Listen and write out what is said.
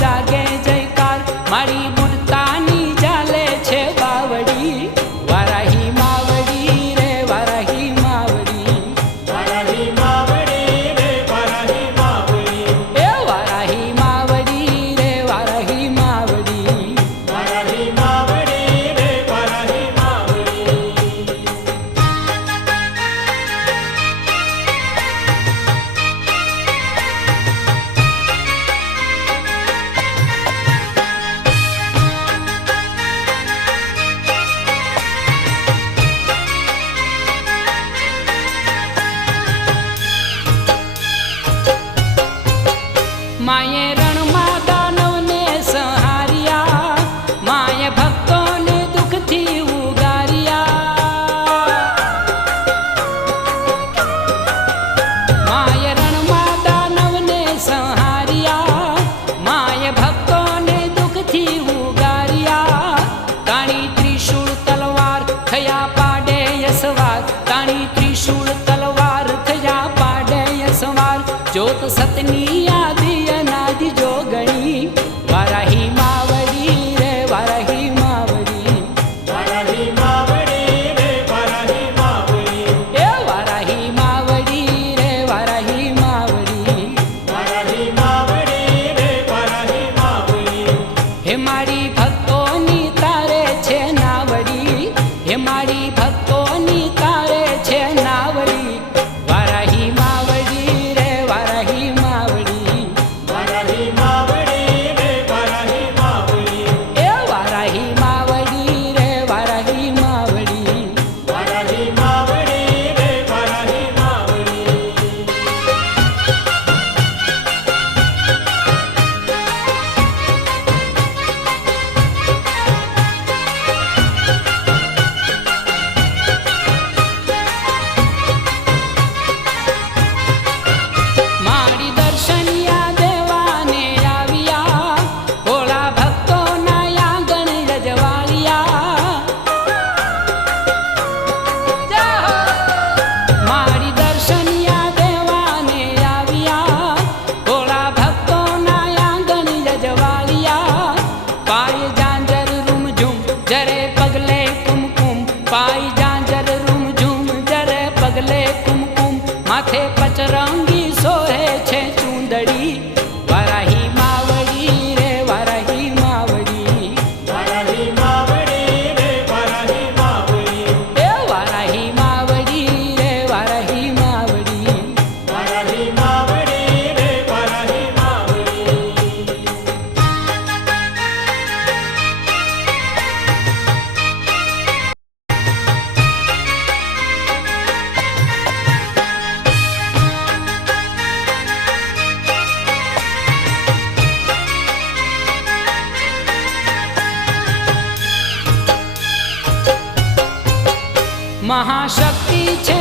જાગે જયકાર મારી બુડતાની ચાલે છે બાવડી વારાહી માવડી રે વારાહી માવડી વારાહી માવડી રે વારાહી માવડી એ વારાહી માવડી રે વારાહી માવડી વારાહી માવડી રે વારાહી માવડી માએ રણમાં દાનવને સંહાર્યા માએ ભક્તોને દુઃખથી ઉગાર્યા માએ રણમાં દાનવને સંહાર્યા માએ ભક્તોને દુઃખથી ઉગાર્યા તાણી ત્રિશૂળ તલવાર થયા પાડે યસવાર તાણી ત્રિશૂળ તલવાર થયા પાડે યસવાર જોત સતની આદિ અનાદિ જોગણી વારાહી માવડી રે વારાહી માવડી વારાહી માવડી રે વારાહી માવડી એ વારાહી માવડી રે વારાહી માવડી વારાહી માવડી રે વારાહી માવડી હે મારી ભક્તોની તારે છે નાવડી હે મારી ભક્તોની તારે છે નાવડી વારાહી માવડી રે વારાહી માવડી વારાહી માવડી રે વારાહી માવડી એ વારાહી માવડી રે વારાહી માવડી વારાહી માવડી રે વારાહી માવડી મારી દર્શનિયા દેવાને આવ્યા ભોળા ભક્તોના આંગણ રજવાળિયા મારી દર્શનિયા દેવાને આવ્યા ભોળા ભક્તોના આંગણ રજવાળિયા પાય જાંજર રૂમઝૂમ જરે પગલે કુમકુમ પાય જાંજર રૂમઝૂમ જરે પગલે કુમકુમ માથે પચરંગી સોહે છે ચૂંદડી વારાહી માવડી રે વારાહી માવડી વારાહી માવડી રે વારાહી માવડી એ વારાહી માવડી રે વારાહી માવડી વારાહી માવડી રે વારાહી માવડી મહાશક્તિ છે